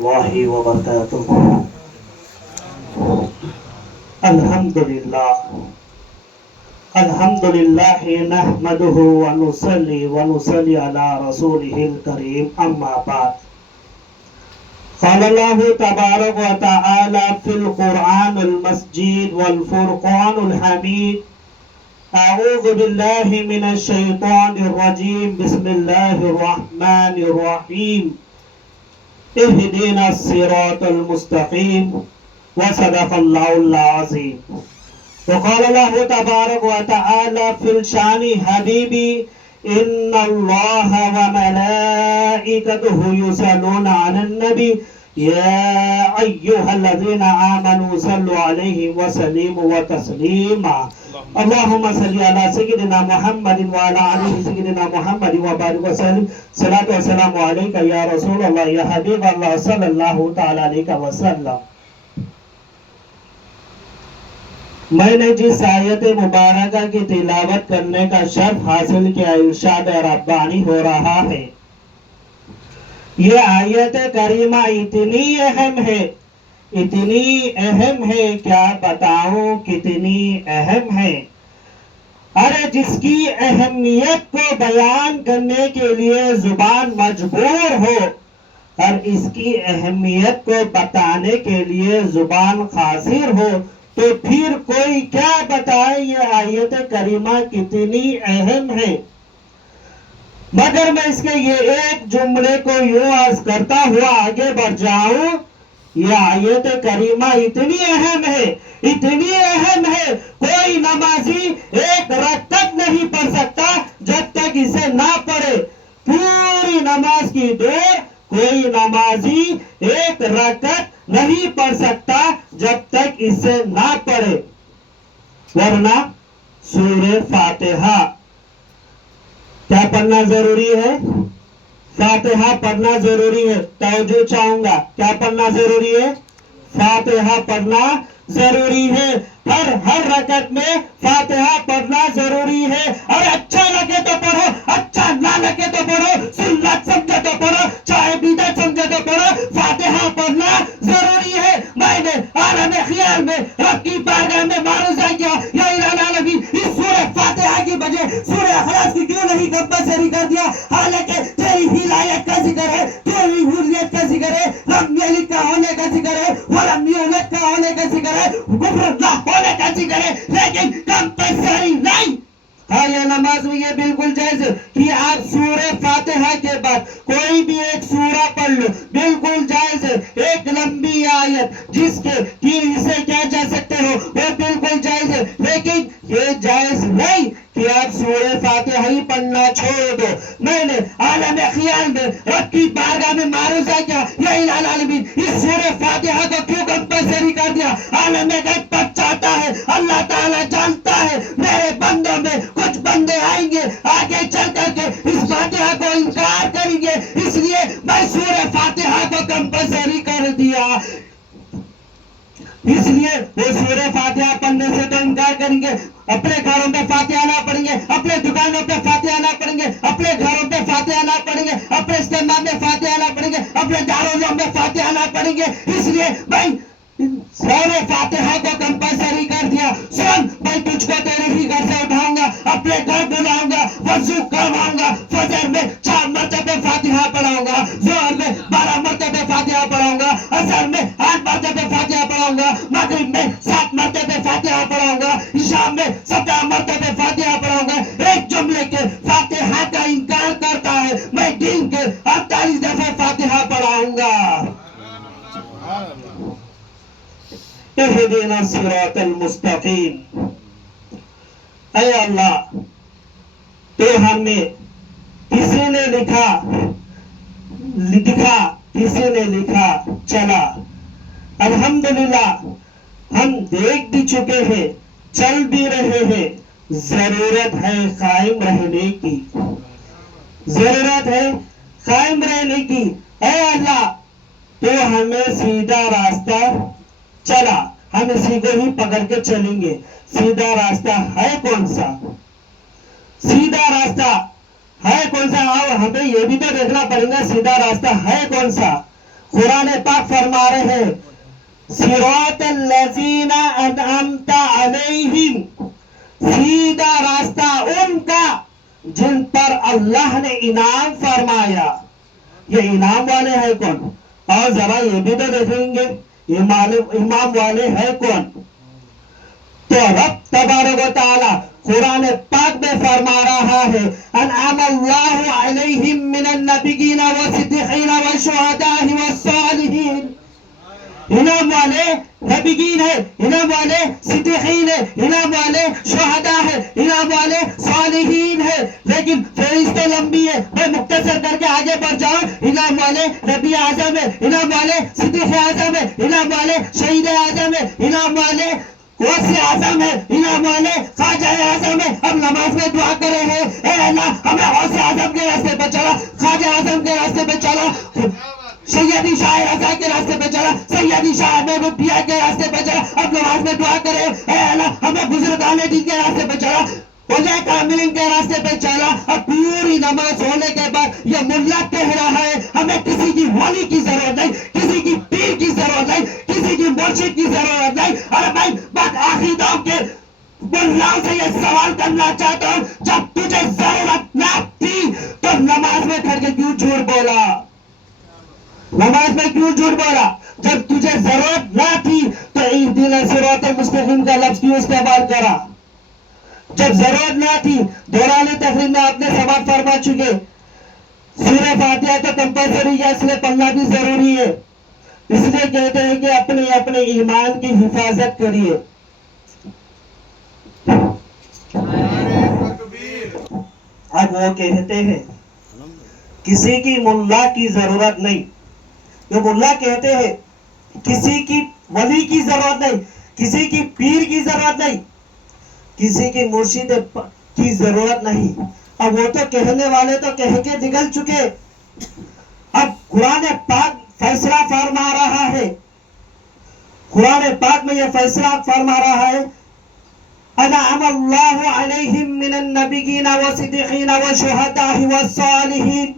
اللہ وبرکاتہ۔ الحمدللہ نحمده ونصلي على رسوله الكريم اما بعد۔ قال الله تبارك وتعالى في القرآن المجيد والفرقان الحميد: أعوذ بالله من الشيطان الرجيم، بسم الله الرحمن الرحيم، اهدنا الصراط المستقيم، وصدق الله العظيم۔ وقال الله تبارك وتعالى في الشان حبيبي: إن الله وملائكته يصلون على النبي يا أيها الذين آمنوا صلوا عليه وسلموا تسليما۔ اللهم صل على سيدنا محمد وعلى آل سيدنا محمد وبارك وسلم۔ صلاة والسلام عليك يا رسول الله يا حبيب الله صلى الله تعالى عليه وسلم۔ میں نے جس آیت مبارکہ کی تلاوت کرنے کا شرف حاصل کیا، ارشاد ربانی ہو رہا ہے۔ یہ آیت کریمہ اتنی اہم ہے، کیا بتاؤں کتنی اہم ہے۔ ارے جس کی اہمیت کو بیان کرنے کے لیے زبان مجبور ہو اور اس کی اہمیت کو بتانے کے لیے زبان قاصر ہو تو پھر کوئی کیا بتائے یہ آیت کریمہ کتنی اہم ہے۔ مگر میں اس کے یہ ایک جملے کو یوں عرض کرتا ہوا آگے بڑھ جاؤں، یہ آیت کریمہ اتنی اہم ہے، کوئی نمازی ایک رکعت نہیں پڑھ سکتا جب تک اسے نہ پڑھے۔ پوری نماز کی دور کوئی نمازی ایک رکعت نہیں پڑھ سکتا جب تک اسے نہ پڑھے، ورنہ سورہ فاتحہ کیا پڑھنا ضروری ہے؟ فاتحہ پڑھنا ضروری ہے۔ توجہ چاہوں گا، کیا پڑھنا ضروری ہے؟ فاتحہ پڑھنا ضروری ہے۔ ہر رکعت میں فاتحہ پڑھنا ضروری ہے، اور اچھا لگے تو پڑھو، اچھا نہ لگے تو پڑھو، سنت سمجھے تو پڑھو، چاہے بدعت سمجھے تو پڑھو، فاتحہ پڑھنا ضروری ہے۔ میں نے عالم خیال میں رب کی بارگاہ میں معروضہ کیا، یا الہ العالمین اس سورہ فاتحہ کی بجائے سورہ اخلاص کی کیوں نہیں کمپلسری کر دیا؟ حالانکہ تیری ہدایت کا ذکر ہے، تیری حریت کا ذکر ہے، لم یلد کا ہونے کا ذکر ہے، ولم یولد کا ہونے کا ذکر ہے، کفر نہ ہونے کا ذکر ہے، لیکن کمپلسری نہیں۔ ہاں، یہ نماز میں یہ بالکل جائز ہے کہ آپ سورہ فاتحہ کے بعد کوئی بھی ایک سورہ پڑھ لو، بالکل جائز ہے۔ ایک لمبی آیت جس کے 3 حصے کیا جا سکتے ہو وہ بالکل جائز ہے، لیکن یہ جائز نہیں کہ آپ سورہ فاتحہ ہی پڑھنا چھوڑ دو۔ میں نے عالم خیال میں رب کی بارگاہ میں معروضہ کیا، یا الہ العالمین اس سورہ فاتحہ کو کیوں کمپلسری کر دیا؟ عالم غیب پر چاہتا ہے، اللہ تعالیٰ جانتا ہے میرے بندوں میں کچھ بندے آئیں گے آگے چل کر کے اس فاتحہ کو انکار کریں گے، اس لیے میں سورہ فاتحہ کو کمپلسری کر دیا۔ اس لیے وہ سورہ فاتحہ پڑھنے سے تو انکار کریں گے، اپنے گھروں میں فاتحہ نہ پڑھیں گے، اپنے دکانوں پہ فاتحہ نہ پڑھیں گے، اپنے گھروں پہ فاتحہ نہ پڑھیں گے، اپنے اجتماع میں فاتحہ نہ پڑھیں گے، اپنے دارالعلوم میں فاتحہ نہ پڑھیں گے۔ اس لیے میں سورہ فاتحہ کو کمپلسری کر دیا۔ سن، میں تجھ کو تیرے ہی گھر سے اٹھاؤں گا، اپنے گھر بلاؤں گا، وضو کرواؤں گا، فجر میں 4 مرتبہ فاتحہ پڑھاؤں گا، ظہر میں 12 مرتبہ فاتحہ پڑھاؤں گا، عصر میں 8 مرتبہ فاتحہ پڑھاؤں گا، مغرب میں 7 مرتبہ فاتحہ پڑھاؤں گا، عشاء میں 17 مرتبہ فاتحہ پڑھاؤں گا۔ ایک جملے کے فاتحہ کا انکار کرتا ہے، میں دن کے 48 دفعہ فاتحہ پڑھاؤں گا۔ اہدنا الصراط المستقیم۔ اے اللہ، تو ہمیں کسی نے لکھا دکھا، کسی نے لکھا چلا، الحمدللہ ہم دیکھ بھی چکے ہیں، چل بھی رہے ہیں۔ ضرورت ہے قائم رہنے کی، ضرورت ہے قائم رہنے کی۔ اے اللہ، تو ہمیں سیدھا راستہ چلا، ہم اسی کو ہی پکڑ کے چلیں گے۔ سیدھا راستہ ہے کون سا؟ سیدھا راستہ ہے کون سا؟ اور ہمیں یہ بھی تو دیکھنا پڑے گا سیدھا راستہ ہے کون سا۔ قرآن پاک فرما رہے ہیں صراط الذین انعمت علیہم، سیدھا راستہ ان کا جن پر اللہ نے انعام فرمایا. یہ انعام والے ہیں کون؟ اور ذرا یہ بھی تو دیکھیں گے امام والے ہیں کون؟ تو رب تبارک و تعالی قرآن پاک میں فرما رہا ہے انعم اللہ علیہم من النبیین والصدیقین والشہداء والصالحین. انعام والے نبیین ہے، انعام والے صدیقین ہے، انعام والے شہداء ہے، انعام والے صالحین ہے. لیکن فہرست تو لمبی ہے، میں مختصر کر کے آگے بڑھ جاؤں. انعام والے نبی اعظم ہے، انعام والے صدیق اعظم ہے، انعام والے شہید اعظم ہے، انعام والے غوث اعظم ہے، انعام والے خواجہ اعظم ہے. اب نماز میں دعا کر رہے ہیں اے اللہ ہمیں غوث اعظم کے راستے پہ چلا، خواجہ اعظم کے راستے پہ چلا، سیدی شاہ رضا کے راستے پہ چلا، سیدی شاہ محمود پیا کے راستے پہ چلا. اب نماز میں دعا کرے اے اللہ ہمیں بزرگان دین کے راستے پہ چلا، اولیاء کاملین کے راستے پہ چلا. اب پوری نماز ہونے کے بعد یہ ملا کہہ رہا ہے ہمیں کسی کی ولی کی ضرورت نہیں، کسی کی پیر کی ضرورت نہیں، کسی کی مرشد کی ضرورت نہیں. ارے بھائی بات آخری دور کے ملاؤں سے یہ سوال کرنا چاہتا ہوں جب تجھے ضرورت نہ تھی تو نماز میں کھڑ کے کیوں جھوٹ بولا؟ نماز میں کیوں جھوٹ بولا؟ جب تجھے ضرورت نہ تھی تو اہدنا الصراط المستقیم کا لفظ کیوں استعمال کرا؟ جب ضرورت نہ تھی. دوران تقریب میں آپ نے سماعت فرما چکے سورہ فاتحہ تو کمپلسری ہے، اس لیے پڑھنا بھی ضروری ہے. اس لیے کہتے ہیں کہ اپنے اپنے ایمان کی حفاظت کریے. اب وہ کہتے ہیں کسی کی ملا کی ضرورت نہیں. جو ملا کہتے ہیں کسی کی ولی کی ضرورت نہیں، کسی کی پیر کی ضرورت نہیں، کسی کی مرشد کی ضرورت نہیں. اب وہ تو کہنے والے تو کہہ کے نکل چکے. اب قرآن پاک فیصلہ فرما رہا ہے، قرآن پاک میں یہ فیصلہ فرما رہا ہے انعم اللہ علیہم من النبیین والصدیقین والشہداء والصالحین.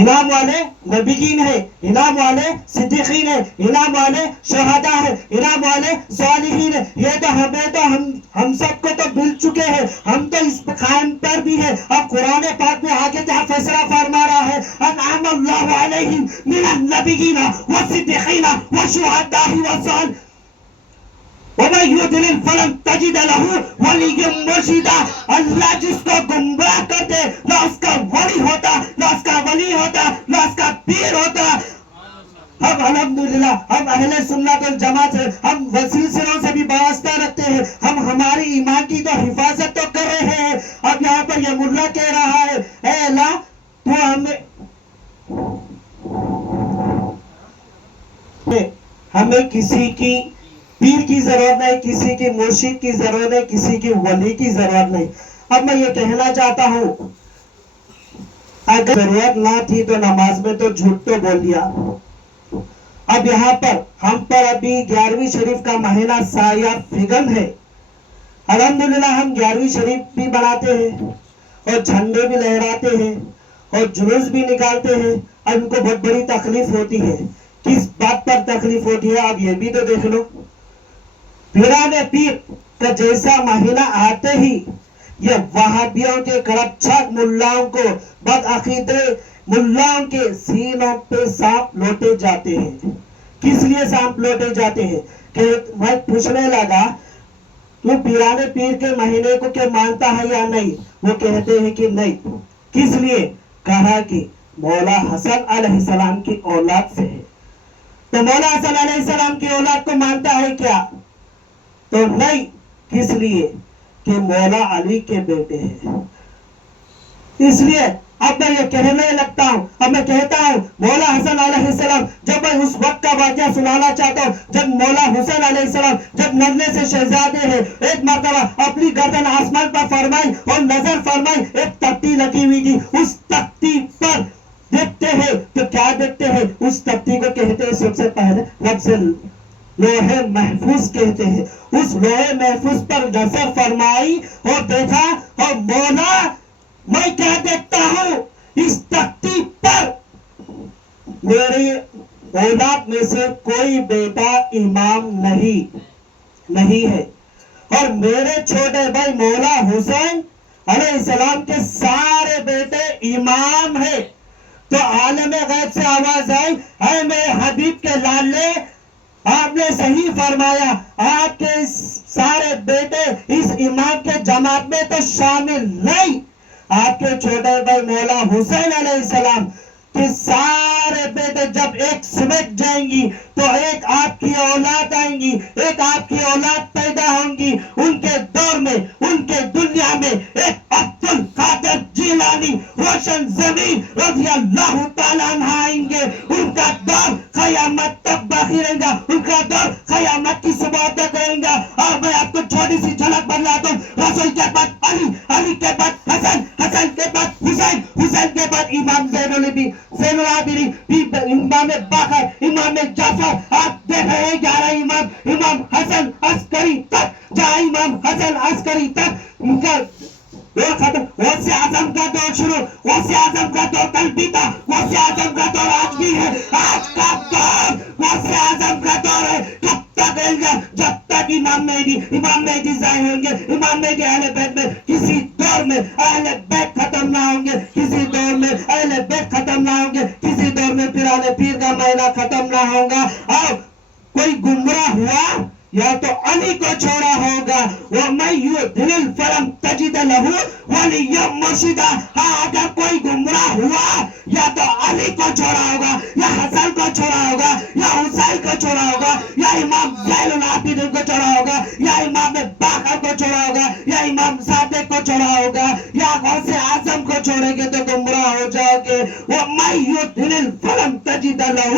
انعام والے نبیین ہے، انعام والے صدیقین ہے، انعام والے شہداء ہے، انعام والے صالحین ہے. یہ تو ہم سب کو تو مل چکے ہیں، ہم تو اس قائم پر بھی ہے. اب قرآن پاک میں آگے کیا فیصلہ فرما رہا ہے انعم اللہ علیہم من النبیین والصدیقین والشہداء والصالحین وَمَن يُضْلِلْ فَلَن تَجِدَ لَهُ وَلِيًّا مُرْشِدًا. اللہ جس کو گمراہ کر دے نہ اس کا ولی ہوتا، نہ اس کا ولی ہوتا، نہ اس کا پیر ہوتا. ہم الحمدللہ ہم اہل سنت والجماعت سے ہم سلسلوں سے بھی وابستہ رکھتے ہیں، ہم ہماری ایمان کی تو حفاظت تو کر رہے ہیں. اب یہاں پر یہ ملا کہہ رہا ہے اے اللہ تو ہمیں کسی کی پیر کی ضرورت نہیں، کسی کی مرشد کی ضرورت نہیں، کسی کی ولی کی ضرورت نہیں. اب میں یہ کہنا چاہتا ہوں اگر ضرورت نہ تھی تو نماز میں تو جھوٹ تو بول دیا. اب یہاں پر ہم پر ابھی 11ویں شریف کا مہینہ سایہ فگن ہے. الحمدللہ ہم 11ویں شریف بھی بناتے ہیں اور جھنڈے بھی لہراتے ہیں اور جلوس بھی نکالتے ہیں. اب ان کو بہت بڑی تکلیف ہوتی ہے. کس بات پر تکلیف ہوتی ہے آپ یہ بھی تو دیکھ لو. پیران پیر کا جیسا مہینہ آتے ہی یہ وہابیوں کے کڑپچھاک ملاؤں کو بدعقیدے ملاؤں کے سینوں پہ سانپ لوٹے جاتے ہیں. کس لیے سانپ لوٹے جاتے ہیں کہ میں پوچھنے لگا تو پیران پیر کے مہینے کو کیا مانتا ہے یا نہیں؟ وہ کہتے ہیں کہ نہیں. کس لیے؟ کہا کہ مولا حسن علیہ السلام کی اولاد سے ہے. تو مولا حسن علیہ السلام کی اولاد کو مانتا ہے کیا؟ تو نہیں. کس لیے؟ کہ مولا علی کے بیٹے ہیں. اس لیے اب میں یہ کہنے لگتا ہوں، اب میں کہتا ہوں مولا حسن علیہ السلام، جب میں اس وقت کا واقعہ سنانا چاہتا ہوں جب مولا حسین علیہ السلام جب ننھے سے شہزادے ہیں، ایک مرتبہ اپنی گردن آسمان پر فرمائی اور نظر فرمائی، ایک تختی لگی ہوئی تھی. اس تختی پر دیکھتے ہیں تو کیا دیکھتے ہیں؟ اس تختی کو کہتے ہیں سب سے پہلے لفظ لوح محفوظ کہتے ہیں. اس لوح محفوظ پر نظر فرمائی اور دیکھا اور مولا میں کیا دیکھتا ہوں؟ اس تختی پر میری اولاد میں سے کوئی بیٹا امام نہیں ہے، اور میرے چھوٹے بھائی مولا حسین علیہ السلام کے سارے بیٹے امام ہیں۔ تو عالم غیب سے آواز آئی، اے میرے حبیب کے لالے، آپ نے صحیح فرمایا، آپ کے سارے بیٹے اس امام کے جماعت میں تو شامل نہیں۔ آپ کے چھوٹے بھائی مولا حسین علیہ السلام کہ سارے بیٹے جب ایک سمٹ جائیں گی تو ایک آپ کی اولاد آئیں گی، ایک آپ کی اولاد پیدا ہوں گی، ان کے دور میں، ان کے دنیا میں ایک عبد القادر جیلانی روشن زمین رضی اللہ تعالیٰ عنہ آئیں گے۔ ان کا دور قیامت تک باقی رہے گا، ان کا دور قیامت کی صبح تک رہے گا۔ اور میں آپ کو چھوٹی سی جھلک بتلاتا ہوں، رسول کے بعد علی، علی کے بعد حسن، حسن کے بعد حسین، حسین کے بعد امام زین العابدین، امام باقر، امام جعفر، آپ دیکھ رہے ہیں 11 امام، امام حسن عسکری تک، جہاں امام حسن عسکری تک ان کا دور ختم، غوث اعظم کا دور شروع، غوث اعظم کا دور کل بھی تھا، غوث اعظم کا دور آج بھی ہے، آج کا دور غوث اعظم کا دور ہے۔ کب تک رہیں گا؟ جب تک امام مہدی ظاہر ہوں گے، امام مہدی اہل بیت میں کسی دور میں اہل بیت ختم نہ ہوں گے، کسی دور میں اہل بیت ختم نہ ہوں گے، کسی دور میں پرانے پیر کا مہینہ ختم نہ ہوگا۔ اور کوئی گمراہ ہوا یا تو علی کو چھوڑا ہوگا، وَمَن يُضْلِلْ فَلَن تَجِدَ لَهُ وَلِيًّا مُرْشِدًا۔ ہاں اگر کوئی گمراہ ہوا یا تو علی کو چھوڑا ہوگا، یا حسن کو چھوڑا ہوگا، یا حسین کو چھوڑا ہوگا، یا امام زین العابدین کو چھوڑا ہوگا، یا امام باقر کو چھوڑا ہوگا، یا امام صادق کو چھوڑا ہوگا، یا غوث اعظم کو چھوڑیں گے تو گمراہ ہو جاؤ گے۔ وَمَن يُضْلِلْ فَلَن تَجِدَ لَهُ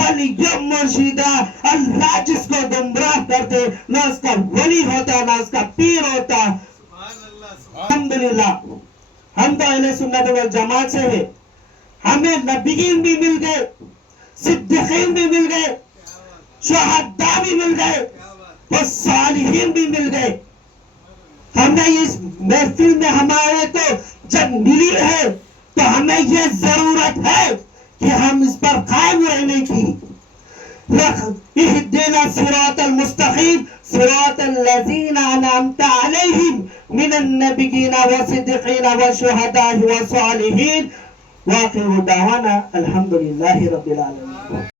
وَلِيًّا مُرْشِدًا۔ اللہ جس کو گمراہ کرتے نہ اس کا ولی ہوتا نہ اس کا پیر ہوتا۔ الحمدللہ ہم تو اہل سنت والجماعت سے ہیں، ہمیں نبیین بھی مل گئے، صدیقین بھی مل گئے، شہداء بھی مل گئے، اور صالحین بھی مل گئے۔ ہمیں اس محفل میں ہمارے تو جب ملی ہے تو ہمیں یہ ضرورت ہے کہ ہم اس پر قائم رہنے کی۔ اهدنا الصراط المستقيم صراط الذين أنعمت عليهم من النبيين والصديقين والشهداء والصالحين وآخر دعوانا الحمد لله رب العالمين۔